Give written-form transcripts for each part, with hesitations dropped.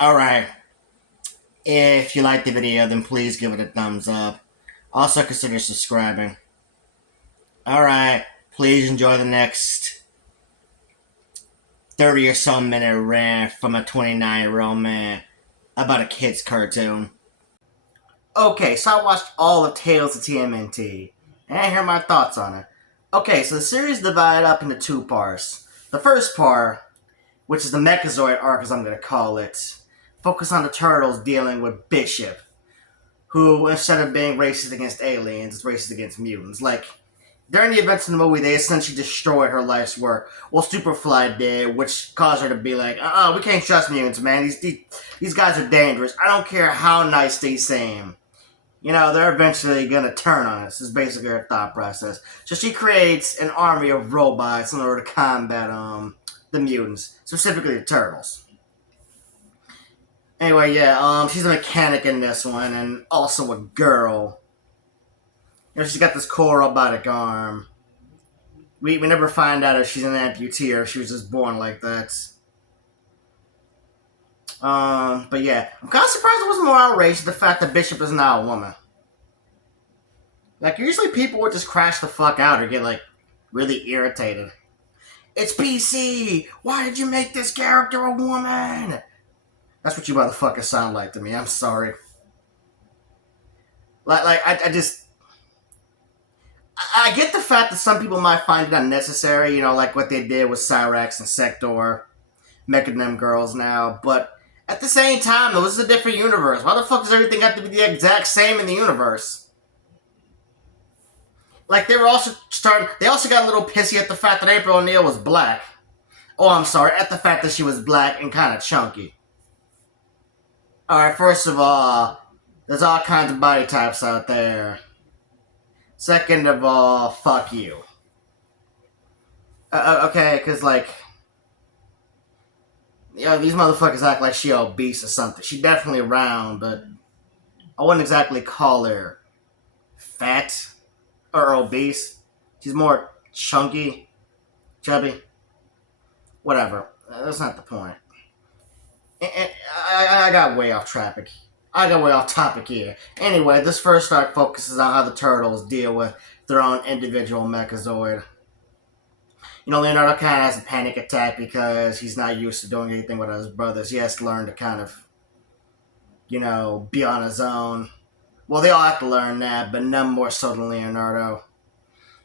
Alright, if you liked the video, then please give it a thumbs up. Also consider subscribing. Alright, please enjoy the next 30 or so minute rant from a 29-year-old man about a kid's cartoon. Okay, so I watched all of Tales of Tmnt, and I hear my thoughts on it. Okay, so the series is divided up into two parts. The first part, which is the Mechazoid arc, as I'm going to call it, focus on the turtles dealing with Bishop, who, instead of being racist against aliens, is racist against mutants. Like, during the events in the movie, they essentially destroyed her life's work. Well, Superfly did, which caused her to be like, we can't trust mutants, man. These guys are dangerous. I don't care how nice they seem. You know, they're eventually going to turn on us, is basically her thought process. So she creates an army of robots in order to combat the mutants, specifically the turtles. Anyway, yeah, she's a mechanic in this one, and also a girl. You know, she's got this cool robotic arm. We never find out if she's an amputee or if she was just born like that. But yeah, I'm kind of surprised it wasn't more outraged the fact that Bishop is now a woman. Like, usually people would just crash the fuck out or get, like, really irritated. It's PC! Why did you make this character a woman? That's what you motherfuckers sound like to me. I'm sorry. I get the fact that some people might find it unnecessary, you know, like what they did with Cyrax and Sector, making them girls now, but at the same time, though, this is a different universe. Why the fuck does everything have to be the exact same in the universe? Like, they also got a little pissy at the fact that April O'Neil was black. Oh, I'm sorry, at the fact that she was black and kind of chunky. Alright, first of all, there's all kinds of body types out there. Second of all, fuck you. Okay, because, like, you know, these motherfuckers act like she obese or something. She definitely round, but I wouldn't exactly call her fat or obese. She's more chunky, chubby. Whatever. That's not the point. And I got way off topic. Here. Anyway, this first arc focuses on how the turtles deal with their own individual Mechazoid. You know, Leonardo kind of has a panic attack because he's not used to doing anything with his brothers. He has to learn to kind of, you know, be on his own. Well, they all have to learn that, but none more so than Leonardo.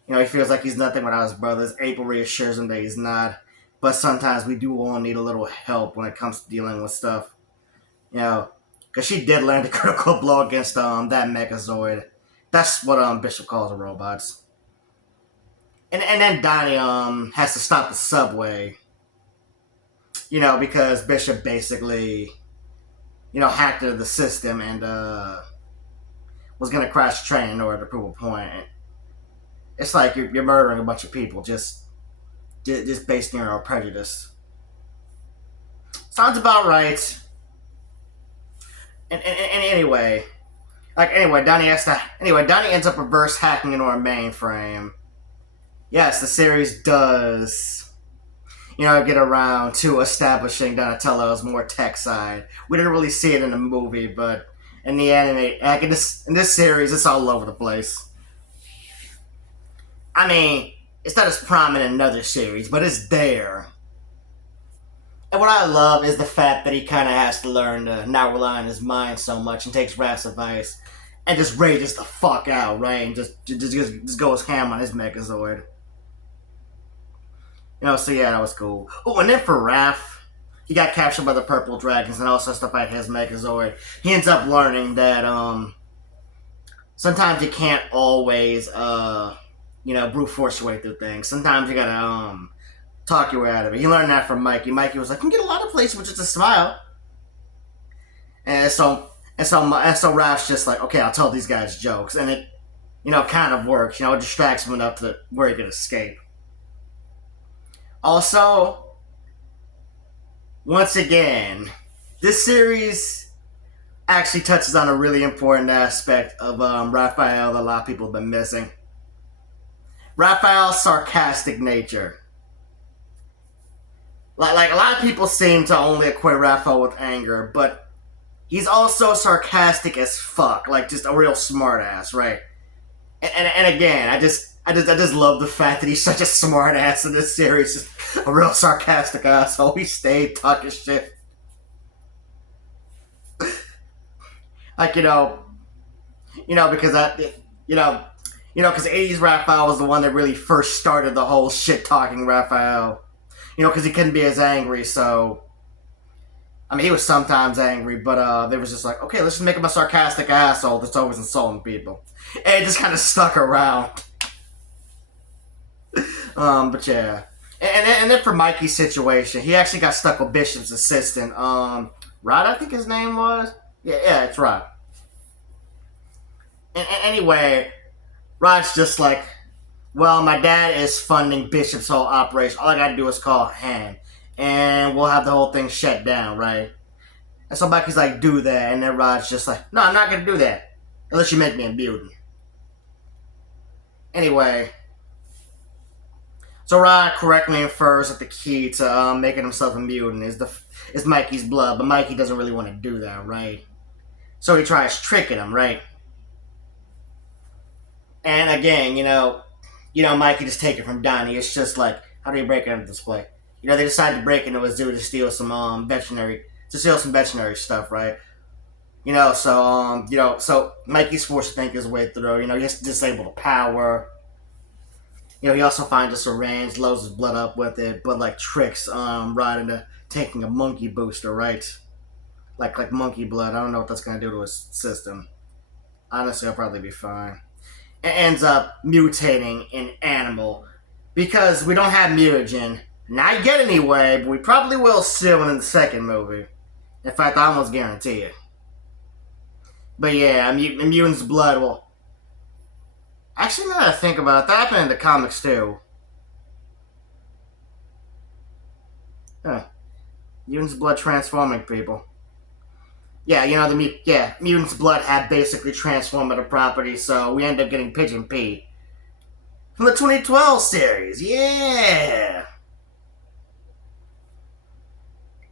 You know, he feels like he's nothing without his brothers. April reassures him that he's not. But sometimes we do all need a little help when it comes to dealing with stuff. You know, because she did land a critical blow against that Mechazoid. That's what Bishop calls the robots. And then Donnie has to stop the subway. You know, because Bishop basically, you know, hacked into the system and was gonna crash the train in order to prove a point. It's like you're murdering a bunch of people just based on your prejudice. Sounds about right. And anyway, Donnie ends up reverse hacking into our mainframe. Yes, the series does, you know, get around to establishing Donatello's more tech side. We didn't really see it in the movie, but in the anime, like in this series, it's all over the place. I mean, it's not as prominent in other series, but it's there. And what I love is the fact that he kind of has to learn to not rely on his mind so much and takes Raph's advice and just rages the fuck out, right? And just goes ham on his Mechazoid. You know, so yeah, that was cool. Oh, and then for Raph, he got captured by the Purple Dragons and also has to fight his Mechazoid. He ends up learning that, sometimes you can't always, you know, brute force your way through things. Sometimes you gotta, talk your way out of it. He learned that from Mikey. Mikey was like, "You can get a lot of places with just a smile." And so Raph's just like, "Okay, I'll tell these guys jokes," and it, you know, kind of works. You know, it distracts him enough to where he can escape. Also, once again, this series actually touches on a really important aspect of Raphael that a lot of people have been missing. Raphael's sarcastic nature. Like a lot of people seem to only equate Raphael with anger, but he's also sarcastic as fuck, like just a real smartass, right? And again, I just love the fact that he's such a smartass in this series, just a real sarcastic asshole. He stayed talking shit, like because you know, because '80s Raphael was the one that really first started the whole shit talking Raphael. Because he couldn't be as angry, so I mean, he was sometimes angry, but they was just like, okay, let's just make him a sarcastic asshole that's always insulting people, and it just kind of stuck around. But yeah, and then for Mikey's situation, he actually got stuck with Bishop's assistant, Rod, I think his name was. Yeah, it's Rod. And anyway, Rod's just like, well, my dad is funding Bishop's whole operation. All I gotta do is call him, and we'll have the whole thing shut down, right? And so Mikey's like, do that. And then Rod's just like, no, I'm not going to do that. Unless you make me a mutant. Anyway. So Rod correctly infers that the key to making himself a mutant is Mikey's blood. But Mikey doesn't really want to do that, right? So he tries tricking him, right? And again, Mikey just take it from Donnie. It's just like, how do you break into this place? They decided to break into a zoo to steal some veterinary stuff, right? So Mikey's forced to think his way through. He has to disable the power. He also finds a syringe, loads his blood up with it, but like tricks Rod into taking a monkey booster, right? Like monkey blood. I don't know what that's gonna do to his system. Honestly, I'll probably be fine. It ends up mutating in animal because we don't have mutagen. Not yet anyway, but we probably will soon in the second movie. In fact, I almost guarantee it. But yeah, mutant's blood will. Actually, now that I think about it, that happened in the comics too. Huh. Mutant's blood transforming people. Yeah, mutant's blood had basically transformative properties, so we end up getting Pigeon Pete from the 2012 series. Yeah.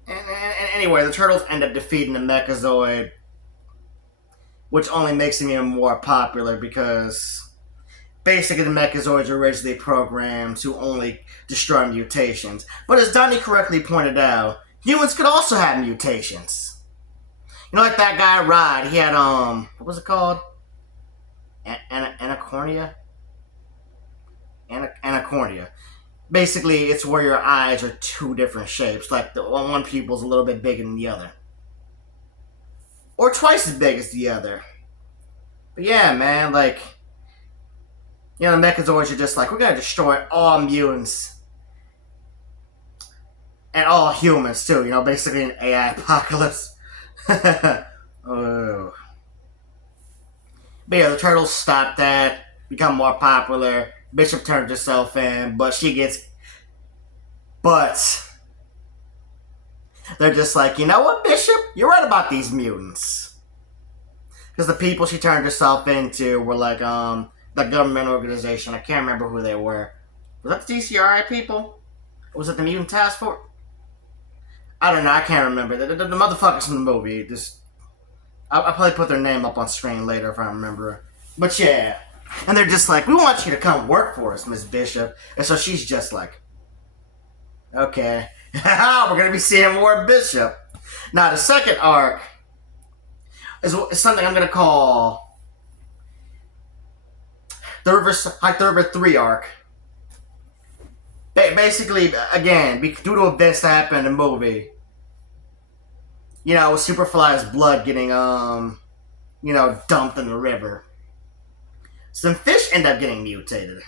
And anyway, the Turtles end up defeating the Mechazoid, which only makes him even more popular because basically the Mechazoids are originally programmed to only destroy mutations. But as Donnie correctly pointed out, humans could also have mutations. Like that guy Rod, he had what was it called? Anacornia. Anacornia. Basically, it's where your eyes are two different shapes. Like the one pupil's a little bit bigger than the other, or twice as big as the other. But yeah, man, the Mechazoids are just like, we're gonna destroy all mutants and all humans too. Basically an AI apocalypse. Oh. But yeah, the Turtles stop that, become more popular. Bishop turns herself in, but they're just like, you know what, Bishop? You're right about these mutants. Because the people she turned herself into were like, the government organization. I can't remember who they were. Was that the DCRI people? Or was it the Mutant Task Force? I don't know. I can't remember. The motherfuckers from the movie. I'll probably put their name up on screen later if I remember. But yeah. And they're just like, we want you to come work for us, Miss Bishop. And so she's just like, okay. We're going to be seeing more Bishop. Now, the second arc is something I'm going to call the River 3 arc. Basically, again, due to events that happen in the movie, with Superfly's blood getting, dumped in the river, some fish end up getting mutated.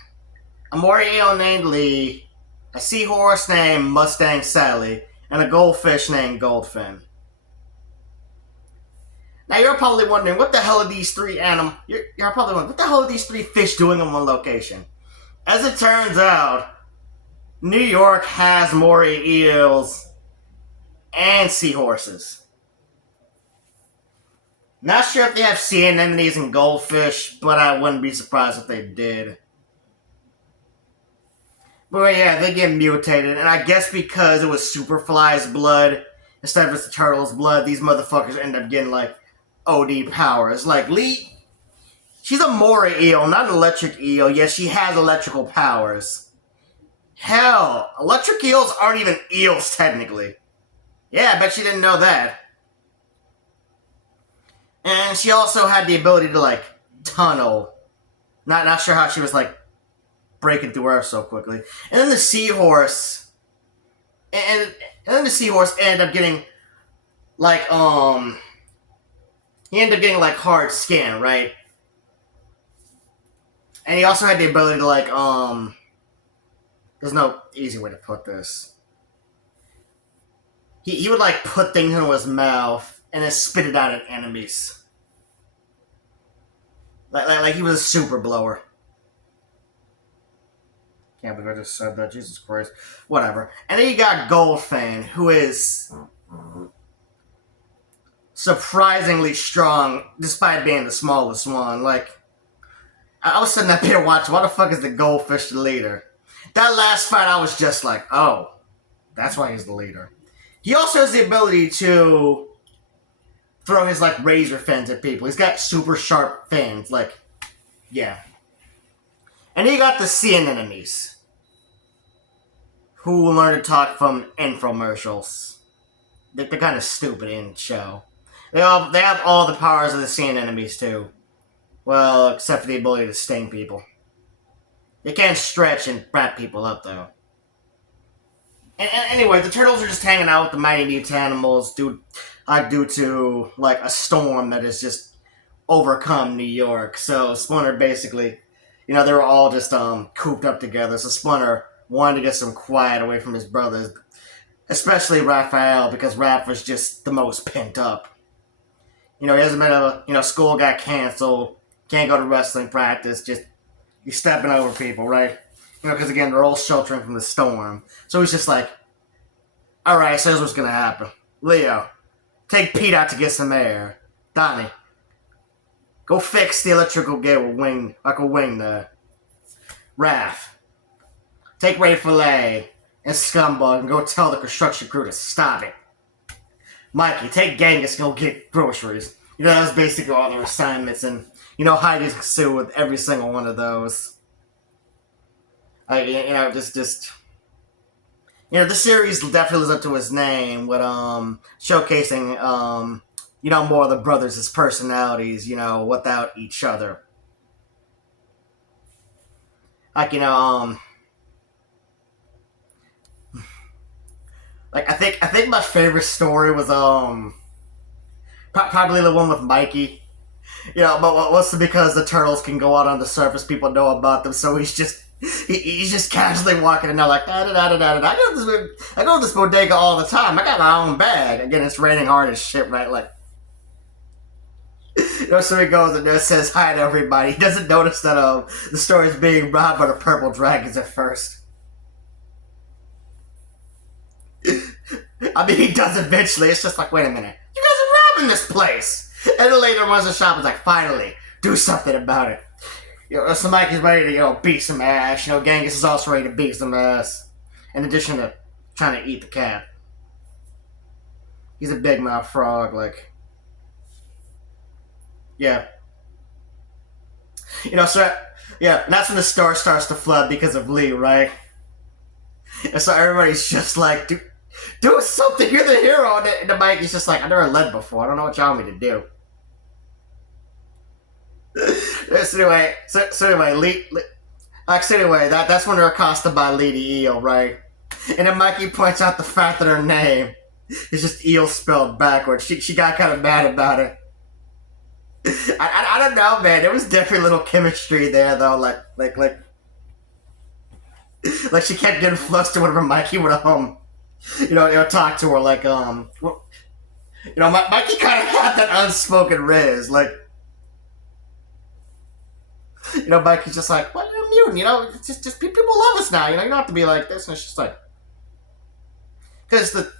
A moray eel named Lee, a seahorse named Mustang Sally, and a goldfish named Goldfin. Now you're probably wondering, what the hell are these three You're probably wondering, what the hell are these three fish doing in one location? As it turns out, New York has moray eels and seahorses. Not sure if they have sea anemones and goldfish, but I wouldn't be surprised if they did. But yeah, they get mutated, and I guess because it was Superfly's blood instead of just the turtle's blood, these motherfuckers end up getting like OD powers. Like Lee, she's a Mora eel, not an electric eel. Yes, she has electrical powers. Hell, electric eels aren't even eels technically. Yeah, I bet she didn't know that. And she also had the ability to like tunnel. Not sure how she was like breaking through Earth so quickly. And then the seahorse, and then the seahorse ended up getting like he ended up getting like hard skin, right? And he also had the ability to like there's no easy way to put this. He would like put things into his mouth and then spit it out at enemies. Like he was a super blower. Can't believe I just said that. Jesus Christ. Whatever. And then you got Goldfang, who is surprisingly strong despite being the smallest one. Like, I was sitting up here watching, why the fuck is the goldfish the leader? That last fight, I was just like, oh, that's why he's the leader. He also has the ability to throw his, like, razor fins at people. He's got super sharp fins. Like, yeah. And then you got the sea anemones, who will learn to talk from infomercials. They're kind of stupid in the show. They have all the powers of the sea anemones, too. Well, except for the ability to sting people. They can't stretch and wrap people up, though. And anyway, the turtles are just hanging out with the mighty mutanimals due to, like, a storm that has just overcome New York. So Splinter basically, they were all just cooped up together. So Splinter wanted to get some quiet away from his brothers, especially Raphael, because Raph was just the most pent up. He hasn't been school got canceled, can't go to wrestling practice, just he's stepping over people, right? Because again, they're all sheltering from the storm. So he's just like, all right, so here's what's gonna happen. Leo, take Pete out to get some air. Donnie, go fix the electrical gate with a wing there. Raph, take Ray Fillet and Scumbug and go tell the construction crew to stop it. Mikey, take Genghis and go get groceries. That was basically all their assignments, and Heidi's Sue with every single one of those. The series definitely lives up to its name with showcasing more of the brothers' personalities, without each other. Like I think my favorite story was probably the one with Mikey. But mostly because the turtles can go out on the surface, people know about them, so he's just casually walking in there like da da da da da. I go to this bodega all the time. I got my own bag. Again, it's raining hard as shit, right? Like, so he goes in there, says hi to everybody. He doesn't notice that the store is being robbed by the purple dragons at first. I mean, he does eventually. It's just like, wait a minute, you guys are robbing this place. And then later runs the shop and is like, finally, do something about it. So Mike is ready to, beat some ass. Genghis is also ready to beat some ass. In addition to trying to eat the cat. He's a big mouth frog, like. Yeah. And that's when the store starts to flood because of Lee, right? And so everybody's just like, do something, you're the hero. And the Mikey's just like, I never led before. I don't know what y'all want me to do. So anyway, that's when they're accosted by Lady Eel, right? And then Mikey points out the fact that her name is just Eel spelled backwards. She got kind of mad about it. I don't know, man. There was definitely a little chemistry there, though. Like she kept getting flustered whenever Mikey would talk to her. Like Mikey kind of had that unspoken riz, like. Mikey's just like, well, you're mutant, it's just people love us now, you don't have to be like this, and it's just like, because the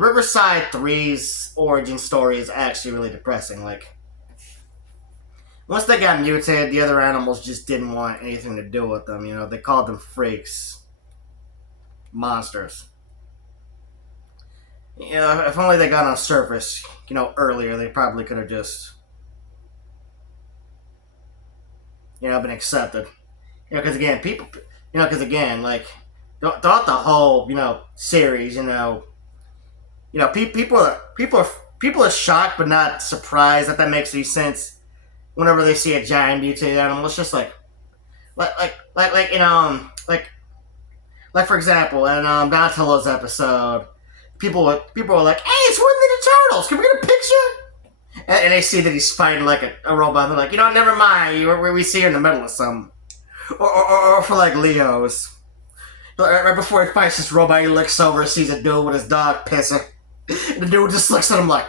Riverside 3's origin story is actually really depressing, like, Once they got mutated, the other animals just didn't want anything to do with them. They called them freaks, monsters. If only they got on surface, earlier, they probably could have just, been accepted. Because again, people, because again, like, throughout the whole, series, people are shocked but not surprised that makes any sense. Whenever they see a giant mutated animal, it's just like for example, in Donatello's episode, people were like, "Hey, it's one of the turtles. Can we get a picture?" And they see that he's fighting like a robot. And they're like, never mind. We see her in the middle of something. Or for like Leo's. Right before he fights this robot, he looks over and sees a dude with his dog pissing. And the dude just looks at him like,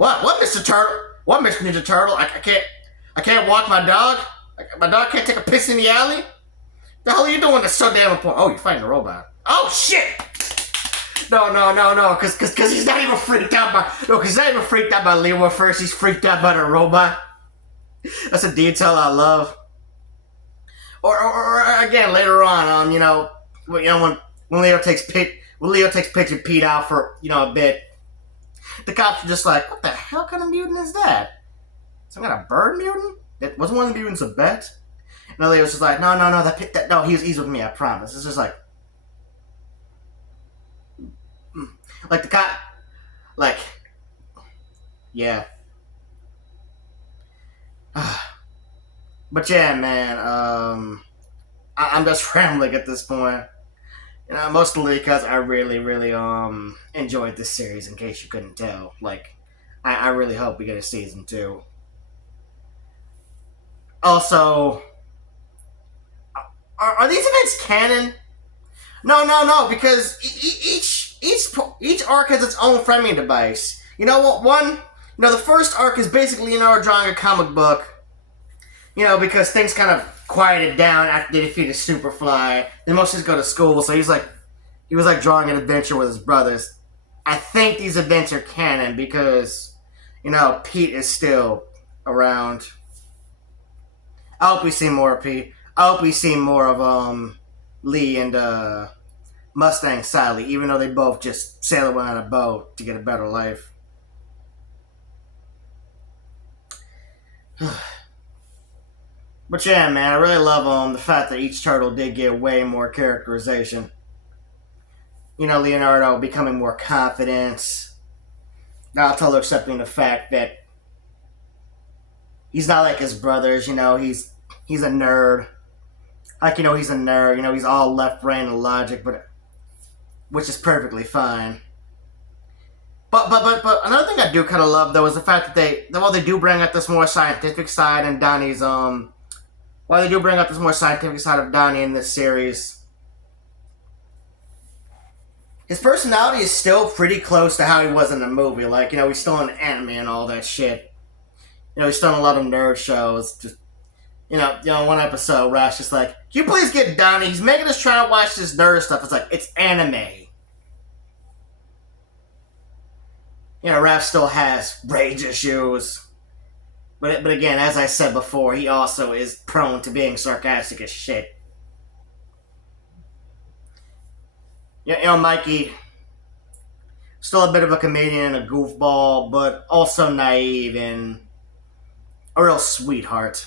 What, Mr. Turtle? What, Mr. Ninja Turtle? I can't walk my dog? My dog can't take a piss in the alley? The hell are you doing that's so damn important? Oh, you're fighting a robot. Oh, shit! No, because he's not even freaked out by... No, because he's not even freaked out by Leo at first. He's freaked out by the robot. That's a detail I love. Or again, later on, when Leo takes Pitch and Pete out for, a bit, the cops are just like, what the hell kind of mutant is that? Some kind of bird mutant? It wasn't one of the mutants a bet? And Leo's just like, no, no, he's with me, I promise. It's just like the cop, like, yeah. But yeah, man, I'm just rambling at this point. Mostly because I really, really enjoyed this series. In case you couldn't tell, like, I really hope we get a season 2. Also, are these events canon? No, because each arc has its own framing device. You know what? The first arc is basically drawing a comic book. Because things kind of quieted down after they defeated Superfly. Then most just go to school, so he was like drawing an adventure with his brothers. I think these events are canon because, Pete is still around. I hope we see more of Pete. I hope we see more of Lee and Mustang Sally, even though they both just sail away on a boat to get a better life. But yeah, man, I really love the fact that each turtle did get way more characterization. Leonardo becoming more confident. Donatello accepting the fact that he's not like his brothers. He's a nerd. Like, he's a nerd. He's all left brain and logic, but which is perfectly fine. But another thing I do kind of love though is the fact that they do bring out this more scientific side in Donnie's While they do bring out this more scientific side of Donnie in this series, his personality is still pretty close to how he was in the movie. Like, he's still in anime and all that shit. He's still in a lot of nerd shows. Just, one episode, Raph's just like, can you please get Donnie? He's making us try to watch this nerd stuff. It's like, it's anime. Raph still has rage issues. But again, as I said before, he also is prone to being sarcastic as shit. Mikey, still a bit of a comedian and a goofball, but also naive and a real sweetheart.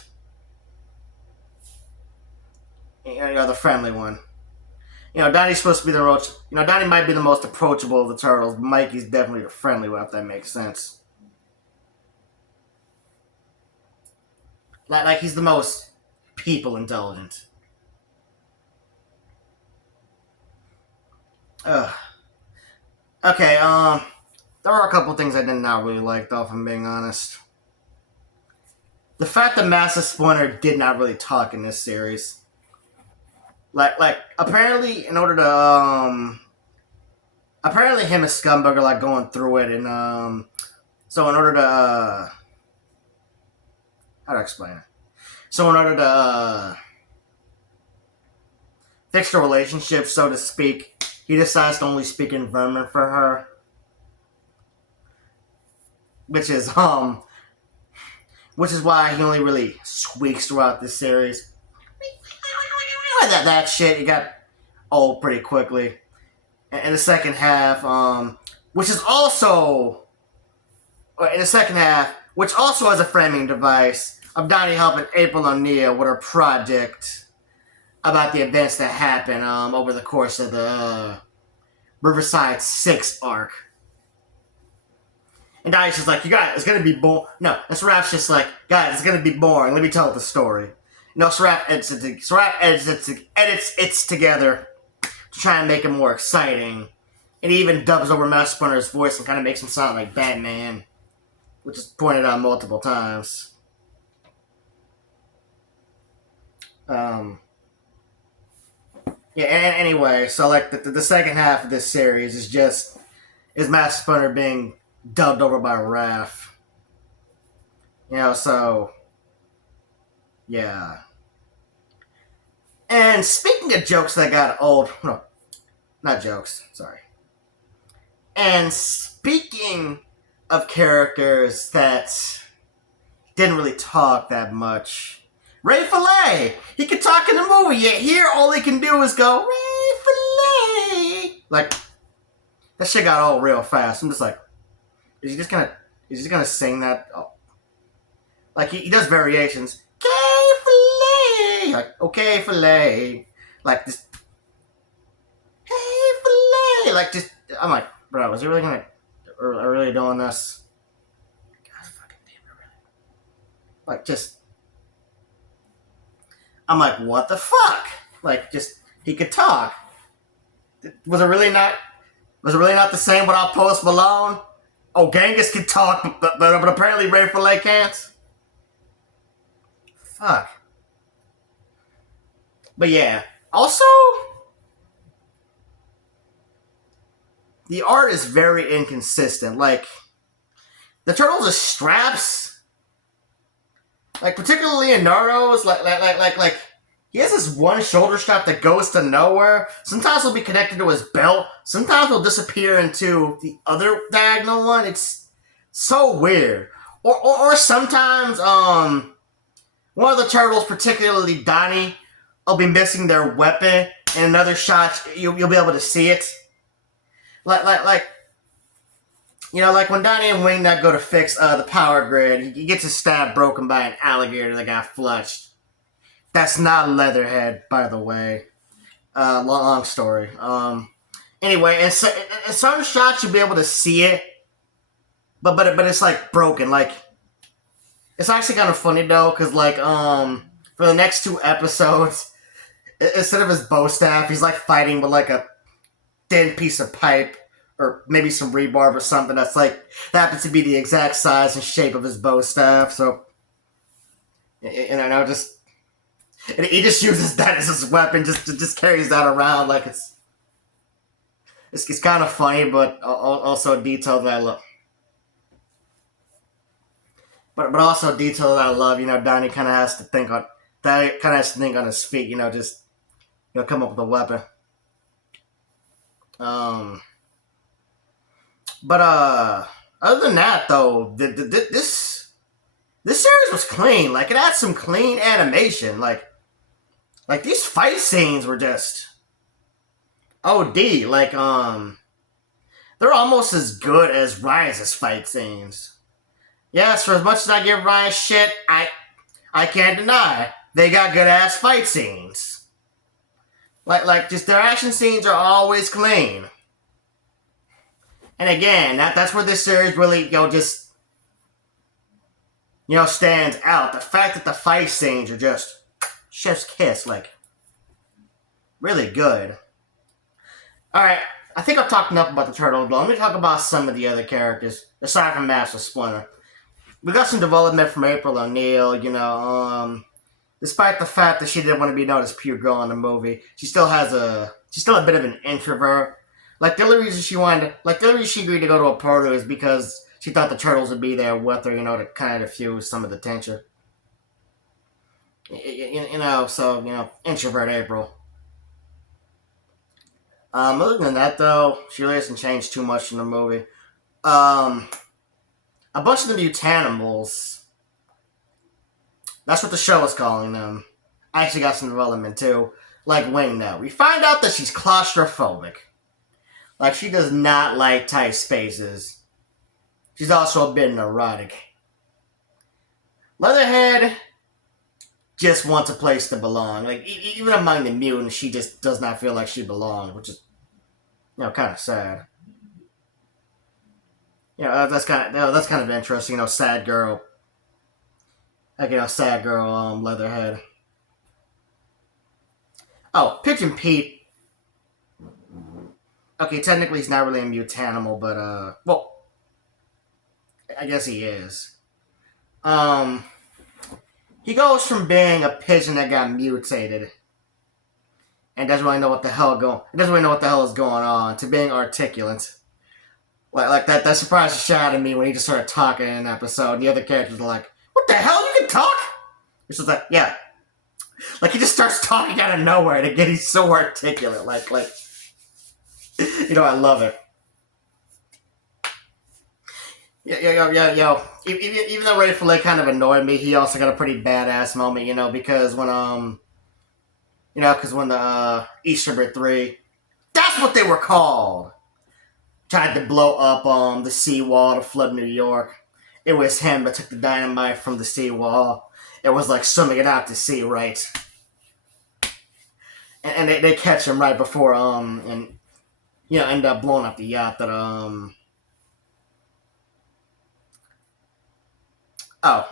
The friendly one. Donnie's supposed to be the most... Donnie might be the most approachable of the turtles, but Mikey's definitely the friendly one, if that makes sense. Like he's the most people intelligent. Okay, there are a couple things I did not really like, though, if I'm being honest. The fact that Master Splinter did not really talk in this series. Like apparently, in order to, apparently him and Scumbag are, like, going through it, and, so in order to, how do I explain it? So in order to fix the relationship, so to speak, he decides to only speak in Vermin for her. Which is which is why he only really squeaks throughout this series. That shit, it got old pretty quickly. And in the second half, which is also in the second half, which also has a framing device of Donnie helping April O'Neil with her project about the events that happen over the course of the Riverside 6 arc. And Donnie's just like, you guys, it's gonna be boring. No, and Seraph's just like, guys, it's gonna be boring. Let me tell the story. Seraph edits it together to try and make it more exciting. And he even dubs over Matt Splinter's voice and kind of makes him sound like Batman, which is pointed out multiple times. Yeah, anyway, so like the second half of this series is Matt Splinter being dubbed over by Raph. So yeah. And speaking of jokes that got old, no, not jokes, sorry. And speaking of characters that didn't really talk that much, Ray Fillet! He can talk in the movie, yet here all he can do is go, Ray Fillet! Like, that shit got old real fast. I'm just like, is he just gonna sing that? Oh. Like, he does variations. Okay, Fillet! Like, okay, Fillet! Like, this, hey, Fillet! Like, just, I'm like, bro, is he really gonna, are really doing this? God fucking damn it, really. Like, just, I'm like, what the fuck? Like, just, he could talk. Was it really not the same without Post Malone? Oh, Genghis can talk, but apparently Ray Fillet can't? Fuck. But yeah, also, the art is very inconsistent. Like, the Turtles' straps, like, particularly in Naruto's, like, he has this one shoulder strap that goes to nowhere. Sometimes it'll be connected to his belt. Sometimes it'll disappear into the other diagonal one. It's so weird. Or sometimes, one of the Turtles, particularly Donnie, will be missing their weapon. In another shot, you'll be able to see it. Like when Donnie and Wingnut go to fix the power grid, he gets his stab broken by an alligator that got flushed. That's not Leatherhead, by the way. Long story. Anyway, in some shots you'll be able to see it, but it's like broken. Like, it's actually kind of funny though, because like for the next 2 episodes, instead of his bow staff, he's like fighting with like a thin piece of pipe or maybe some rebarb or something that happens to be the exact size and shape of his bow staff. So, just. And he just uses that as his weapon, just carries that around like it's kind of funny, but also a detail that I love. But also a detail that I love. Donnie kind of has to think on his feet. Just come up with a weapon. But other than that, though, this series was clean. Like, it had some clean animation. Like, these fight scenes were just OD. Like, they're almost as good as Rise's fight scenes. Yes, for as much as I give Rise shit, I can't deny they got good ass fight scenes. Like just their action scenes are always clean. And again, that's where this series really stands out. The fact that the fight scenes are just chef's kiss, like, really good. Alright, I think I've talked enough about the Turtles, but let me talk about some of the other characters, aside from Master Splinter. We got some development from April O'Neil, despite the fact that she didn't want to be known as pure girl in the movie, she's still a bit of an introvert. Like, the only reason she agreed to go to a party is because she thought the Turtles would be there with her, to kind of diffuse some of the tension. Introvert April. Other than that, though, she really hasn't changed too much in the movie. A bunch of the Mutanimals That's what the show is calling them. I actually got some development too. Like Wing now. We find out that she's claustrophobic. Like she does not like tight spaces. She's also a bit neurotic. Leatherhead just wants a place to belong. Like even among the mutants, she just does not feel like she belongs, which is kind of sad. That's kind of interesting. Sad girl. Like sad girl. Leatherhead. Oh, Pigeon Pete. Okay, technically he's not really a mutanimal, but well, I guess he is. He goes from being a pigeon that got mutated and doesn't really know what the hell is going on to being articulate. Like that surprised the shit out of me when he just started talking in an episode. And the other characters are like, "What the hell? You can talk?" It's just like, yeah, like he just starts talking out of nowhere, and again he's so articulate. Like I love it. Yo. Even though Ray Fillet kind of annoyed me, he also got a pretty badass moment, because when the Easter 3, that's what they were called, tried to blow up the seawall to flood New York. It was him that took the dynamite from the seawall. It was like swimming it out to sea, right? And they catch him right before end up blowing up the yacht that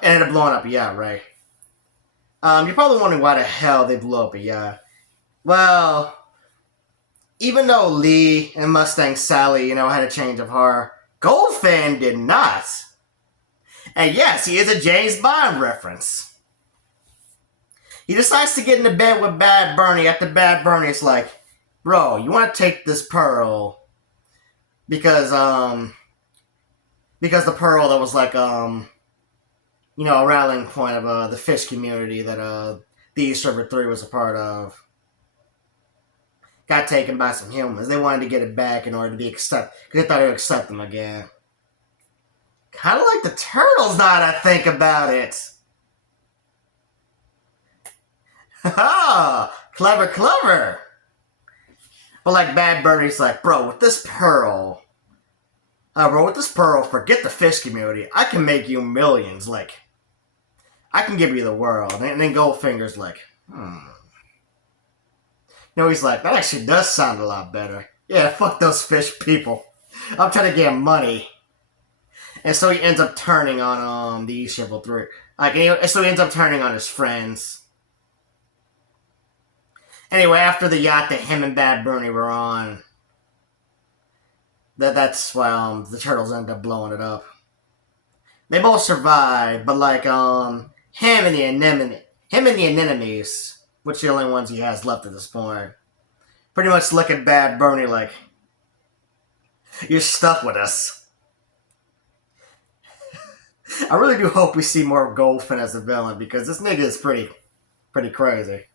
ended up blowing up a yacht, right? You're probably wondering why the hell they blew up a yacht. Well, even though Lee and Mustang Sally, had a change of heart, Goldfan did not. And yes, he is a James Bond reference. He decides to get into bed with Bad Bernie after Bad Bernie's like, "Bro, you want to take this pearl because the pearl that was like a rallying point of the fish community that the East River 3 was a part of, got taken by some humans. They wanted to get it back in order to be accepted, because they thought they would accept them again. Kind of like the Turtles now that I think about it. Ha! Clever. But like Bad Bernie's like, bro, with this pearl, forget the fish community. I can make you millions. Like, I can give you the world. And then Goldfinger's like, he's like, that actually does sound a lot better. Yeah, fuck those fish people. I'm trying to get money. And so he ends up turning on the East River 3. So he ends up turning on his friends. Anyway, after the yacht that him and Bad Bernie were on, that's why the Turtles ended up blowing it up. They both survived, but like him and the Anemones, which are the only ones he has left at this point, pretty much look at Bad Bernie like, "You're stuck with us." I really do hope we see more Goldfin as a villain, because this nigga is pretty crazy.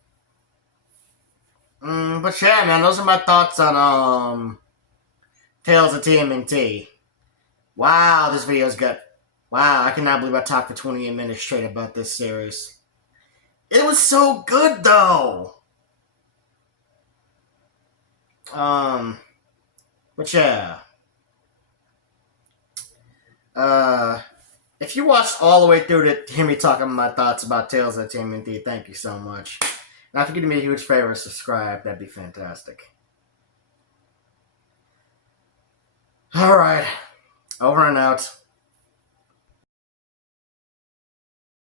But yeah, man, those are my thoughts on Tales of TMNT. Wow, this video's good. Wow, I cannot believe I talked for 28 minutes straight about this series. It was so good, though. But yeah. If you watched all the way through to hear me talking my thoughts about Tales of TMNT, thank you so much. Now, if you could do me a huge favor, subscribe. That'd be fantastic. Alright. Over and out.